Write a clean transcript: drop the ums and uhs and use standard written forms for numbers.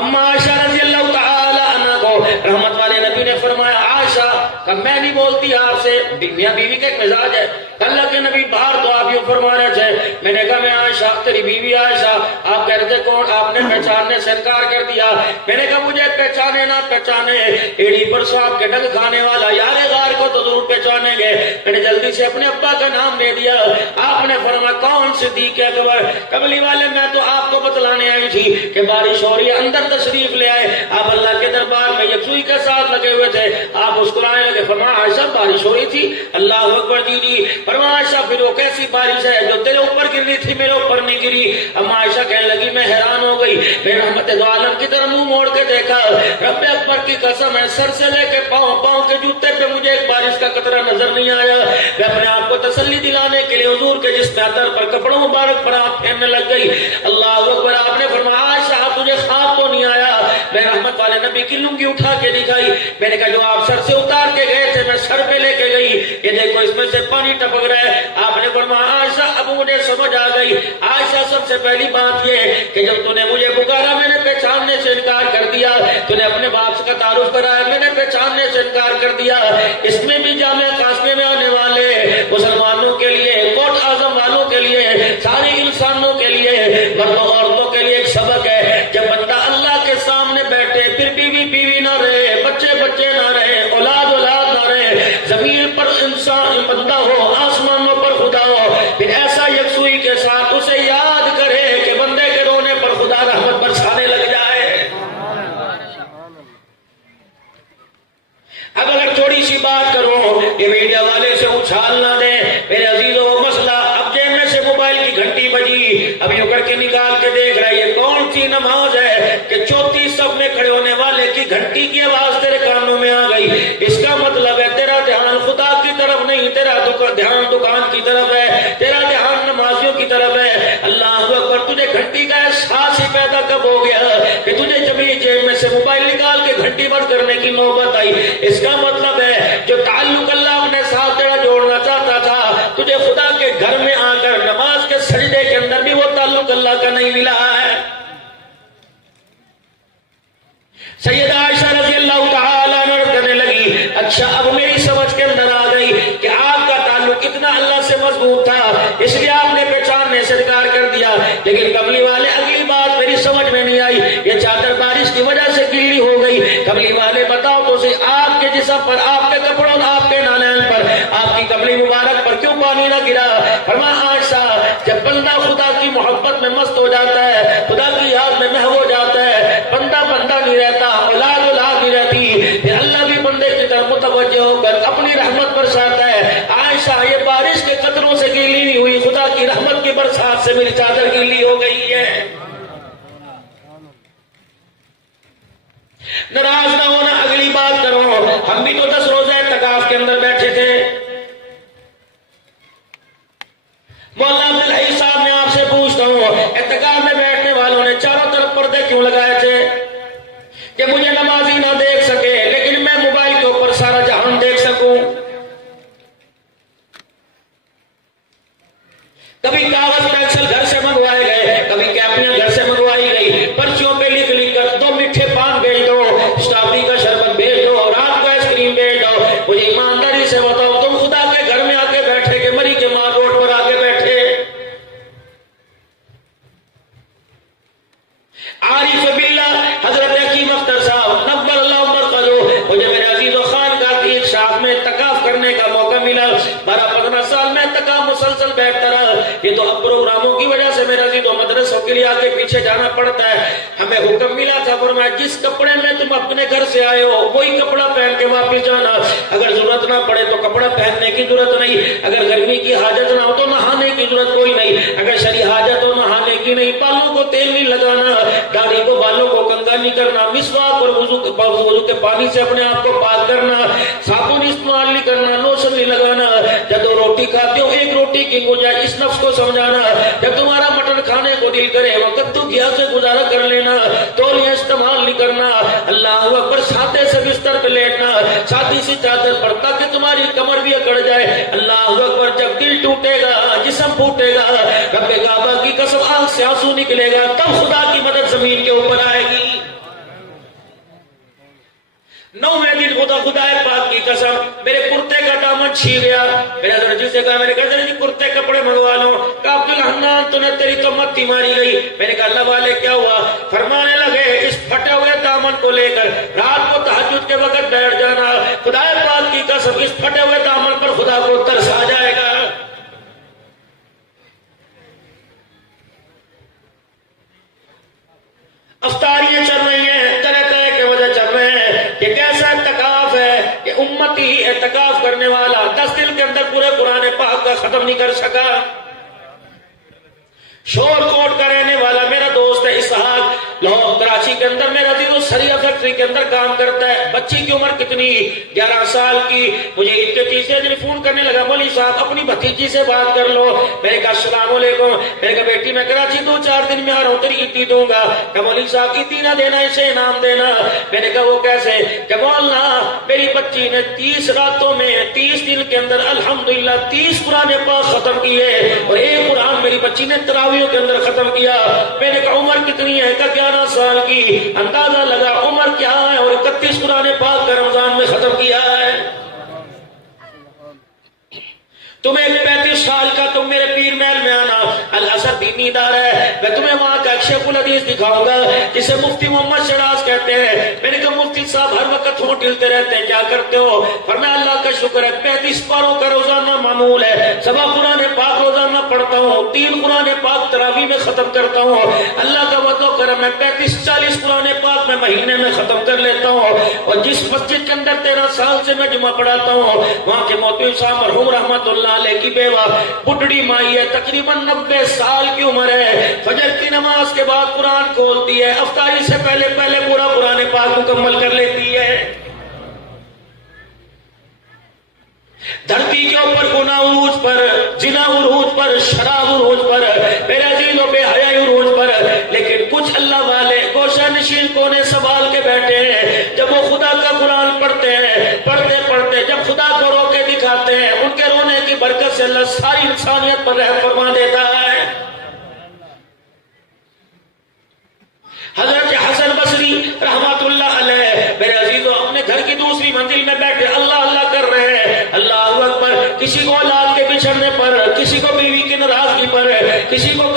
اما عائشہ رضی اللہ تعالی عنہ کو رحمت والے نبی نے فرمایا عائشہ کہ میں نہیں بولتی آپ سے، میاں بیوی کا ایک مزاج ہے، اللہ کے نبی باہر تو آپ یوں فرمانا چاہے، میں نے کہا میں عائشہ تیری بیوی عائشہ، آپ کہتے کون؟ آپ نے پہچاننے سے انکار کر دیا۔ میں نے کہا مجھے پہچانے نہ پہچانے، ایڑی پر سانپ کے ڈنگ کھانے والا یار غار کو تو ضرور پہچانیں گے۔ میں نے جلدی سے اپنے ابا کا نام دے دیا۔ آپ نے فرمایا کون؟ صدیق اکبر۔ کملی والے میں تو آپ کو بتلانے آئی تھی کہ بارش ہو رہی ہے، اندر تشریف لے آئے۔ آپ اللہ کے دربار میں یکسوئی کے ساتھ لگے ہوئے تھے، آپ مسکرانے لگے۔ فرمایا عائشہ بارش ہو رہی تھی؟ اللہ اکبر جی جی۔ فرمایا عائشہ پھر وہ کیسی بارش ہے جو تیرے اوپر گر رہی تھی میرے اوپر نہیں گری؟ اما عائشہ کہنے لگی میں حیران ہو گئی، میں رحمت دو عالم کی طرف منہ موڑ کے دیکھا، رب اکبر کی قسم ہے سر سے لے کے پاؤں کے جوتے پہ مجھے ایک بارش کا قطرہ نظر نہیں آیا۔ میں اپنے آپ کو تسلی دلانے کے لیے حضور کے جسم عطر پر کپڑوں مبارک پر ہاتھ پھیرنے لگ گئی۔ اللہ اکبر۔ آپ نے فرمایا عائشہ تجھے خواب تو نہیں آیا؟ میں رحمت والے نبی کی لنگی اٹھا کے دکھائی، میں نے کہا جو آپ سر سے اتار کے گئے تھے میں سر پہ لے کے گئی، یہ دیکھو اس میں سے پانی ٹپک رہا ہے۔ آپ نے فرمایا عائشہ اب مجھے سمجھ آ گئی۔ عائشہ سب سے پہلی بات یہ ہے کہ جب تو نے مجھے پکارا میں نے پہچاننے سے انکار کر دیا، تو نے اپنے باپ کا تعارف کرایا میں نے پہچاننے سے انکار کر دیا۔ اس میں بھی جامع قاسمے میں آنے والے مسلمانوں کے لیے، کوٹ اعظم والوں کے لیے، سارے انسانوں کے لیے، مردوں عورتوں کے لیے ایک سبق ہے۔ جب بندہ اللہ کے سامنے بیٹھے پھر بیوی بیوی نہ رہے، بچے بچے نہ رہے، اولاد اولاد نہ رہے، زمین پر انسان بندہ ہو، آسمانوں پر خدا ہو، پھر ایسا یکسوئی کے ساتھ اسے یاد کرے کہ بندے کے رونے پر خدا رحمت برسانے لگ جائے۔ اب اگر تھوڑی سی بات کروں، یہ میڈیا والے سے اچھال نہ دیں میرے عزیزوں، مسئلہ اب جیب میں سے موبائل کی گھنٹی بجی، اب یوں کر کے نکال کے دیکھ رہا ہے یہ کون سی نماز ہے کہ چوتھی صف میں کھڑے ہونے والے کی گھنٹی کی آواز تیرے کانوں میں آ گئی۔ اس کا مطلب ہے تیرا دھیان خدا کی طرف نہیں، تیرا دھیان دکان کی طرف ہے، تیرا دھیان نمازیوں کی طرف ہے۔ اللہ اکبر۔ تجھے گھنٹی کا احساس ہی پیدا کب ہو گیا کہ تجھے جب یہ جیب میں سے موبائل نکال کے گھنٹی بند کرنے کی نوبت آئی؟ اس کا مطلب ہے جو تعلق اللہ اپنے ساتھ تیرا جوڑنا چاہتا تھا، تجھے خدا کے گھر میں آ کر نماز کے سجدے کے اندر بھی وہ تعلق اللہ کا نہیں ملا ہے۔ سیدہ عائشہ رضی اللہ تعالی عنہ کرنے لگی اچھا اب میری سمجھ کے اندر آ گئی کہ آپ کا تعلق اتنا اللہ سے مضبوط تھا اس لیے آپ نے پہچاننے سے انکار کر دیا۔ لیکن کملی والے اگلی بات میری سمجھ میں نہیں آئی، یہ چادر بارش کی وجہ سے گیلی ہو گئی۔ کملی والے بتاؤ تو صحیح آپ کے جسم پر، آپ کے کپڑوں، آپ کے نالین پر، آپ کی کملی مبارک پر کیوں پانی نہ گرا؟ فرمایا عائشہ جب بندہ خدا کی محبت میں مست ہو جاتا ہے، خدا کی یاد میں محو ہو جاتا ہے، بندہ بندہ نہیں رہتا، اولاد اولاد نہیں رہتی، پھر اللہ بھی بندے کی طرف متوجہ ہو کر اپنی رحمت برساتا ہے۔ عائشہ یہ بارش کے قطروں سے گیلی نہیں ہوئی، خدا کی رحمت کی برسات سے میری چادر گیلی ہو گئی ہے۔ ناراض نہ ہونا، اگلی بات کرو، ہم بھی تو 10 روزہ اعتکاف کے اندر بیٹھے تھے۔ مولانا عبدالحی صاحب میں آپ سے پوچھتا ہوں اعتکاف میں بیٹھنے والوں نے چاروں طرف پردے کیوں لگائے تھے؟ کہ مجھے نمازی نہ دیکھ سکے لیکن میں موبائل کے اوپر سارا جہان دیکھ سکوں۔ کبھی کاغذ پینسل گھر سے منگوائے گئے، کبھی کاپیاں گھر سے منگوائی گئی، پرچیوں پہ لکھ لکھ کر 2 میٹھے پان بھیج دو، اسٹرابری کا شربت بھیج دو، رات کو آئس کریم بھیج دو۔ مجھے ایمانداری سے بتاؤ تم خدا کے گھر میں آ کے بیٹھے کہ مری کے ماں روڈ پر آ کے بیٹھے؟ عارف باللہ حضرت حکیم اختر صاحب نبر اللہ مرقدو، مجھے میرے عزیز و خانقاہ کی ایک شاخ میں اعتکاف کرنے کا موقع ملا۔ 12-15 سال میں اعتکاف مسلسل بیٹھتا رہا۔ یہ تو اب پروگراموں کی وجہ سے میرے عزیز و مدرسوں کے لیے آگے پیچھے جانا پڑتا ہے۔ ہمیں حکم ملا تھا فرمایا جس کپڑے میں تم اپنے گھر سے آئے ہو وہی کپڑا پہن کے واپس جانا، اگر ضرورت نہ پڑے تو کپڑا پہننے کی ضرورت نہیں، اگر گرمی کی حاجت نہ ہو تو نہانے کی ضرورت کوئی نہیں، اگر شرعی حاجت ہو نہانے کی نہیں، بالوں کو تیل نہیں لگانا، داڑھی کو بالوں کو کنگا نہیں کرنا، مسواک اور وضو کے پانی سے اپنے آپ کو پاک کرنا، صابن استعمال نہیں کرنا، لوشن نہیں لگانا، جب 2 روٹی کھاتے ہو 1 روٹی کی گنجائش اس نفس کو سمجھانا، جب تمہارا مٹن کھانے کو دل کرے وقت تو گیا سے گزارا کر لینا، تولیہ استعمال نہیں کرنا، اللہ اکبر، سادے سے بستر پہ لیٹنا، سادی سی چادر پر تاکہ تمہاری کمر بھی اکڑ جائے، اللہ اکبر، جب دل ٹوٹے گا جسم پھوٹے گا، رب کعبہ کی قسم آنکھ سے آنسو نکلے گا، تب خدا کی مدد زمین کے اوپر آئے گی۔ خدا پاک کی قسم میرے کرتے کا دامن چھین گیا. میرے حضرت جی سے کہا, میں نے کہا جی کرتے کپڑے منگوا لو. کہا عبدالحنان تو نے تیری تو متی ماری گئی. میں نے کہا اللہ والے کیا ہوا؟ فرمانے لگے اس پھٹے ہوئے دامن کو لے کر رات کو تہجد کے وقت بیٹھ جانا, خدا پاک کی قسم اس پھٹے ہوئے دامن پر خدا کو ترس آ جائے گا. افطاریاں چل رہی ہیں, طرح طرح کے وجہ چل رہے ہیں. یہ کیسا اعتکاف ہے کہ امتی اعتکاف کرنے والا 10 دن کے اندر پورے قرآن پاک کا ختم نہیں کر سکا. شور کوٹ کا رہنے والا میرا دوست ہے اسحاق, لاہور کراچی کے اندر میرا عزیز و سریا فیکٹری کے اندر کام کرتا ہے. بچی کی عمر کتنی؟ 11 سال کی. مجھے عید کے تیسرے دن فون کرنے لگا, مولوی صاحب اپنی بھتیجی سے بات کر لو. میں نے کہا السلام علیکم. میں نے کہا بیٹی میں کراچی 2-4 دن میں آ رہا ہوں, تیری عیدی دوں گا. کہ مولوی صاحب عیدی نہ دینا, اسے انعام دینا. میں نے کہا وہ کیسے؟ کہ مولانا میری بچی نے 30 راتوں میں 30 دن کے اندر الحمدللہ 30 قرآن پاک ختم کیے, اور ایک قرآن میری بچی نے تراویح کے اندر ختم کیا. میں نے کہا عمر کتنی ہے؟ کہ 11 سال کی. اندازہ لگا عمر کیا ہے, اور 31 قرآن پاک کا رمضان میں ختم کیا ہے. تمہیں 35 سال کا تم میرے پیر محل میں آنا, الاسد دینی ادارہ ہے, میں تمہیں وہاں کا شیخ الحدیث دکھاؤں گا جسے مفتی محمد شراز کہتے ہیں. میں نے کہا مفتی صاحب ہر وقت ہونٹ ہلتے رہتے ہیں, کیا کرتے ہو؟ فرمایا اللہ کا شکر ہے 35 پاروں کا روزانہ معمول ہے, 7 قرآن پاک روزانہ پڑھتا ہوں, 3 قرآن پاک تراویح میں ختم کرتا ہوں. اللہ کا وعدہ کرم ہے 35-40 قرآن پاک میں مہینے میں ختم کر لیتا ہوں. اور جس مسجد کے اندر 13 سال سے میں جمعہ پڑھاتا ہوں, وہاں کے مولوی صاحب مرحوم رحمت اللہ علیہ کی بیوہ بڈڑی مائی ہے, تقریباً 90 سال کی عمر ہے. فجر کی نماز کے بعد قرآن کھولتی ہے, افطاری سے پہلے پورا قرآن پاک مکمل کر لیتی ہے. دھرتی کے اوپر گناہ عروج پر, زنا عروج پر, شراب عروج پر, میرے عزیزوں بے حیائی عروج پر, لیکن کچھ اللہ والے گوشہ نشین کونے سنبھال کے بیٹھے ہیں. جب وہ خدا کا قرآن پڑھتے ہیں, پڑھتے جب خدا کو رو کے دکھاتے ہیں, ان کے رونے کی برکت سے اللہ ساری انسانیت پر رحم فرما دیتا ہے. حضرت حسن بصری رحمت اللہ علیہ میرے عزیزوں اپنے گھر کی دوسری منزل میں بیٹھے اللہ اللہ کر رہے ہیں, اللہ اکبر. کسی کو اولاد کے بچھڑنے پر, کسی کو بیوی کی ناراضگی پر, کسی کو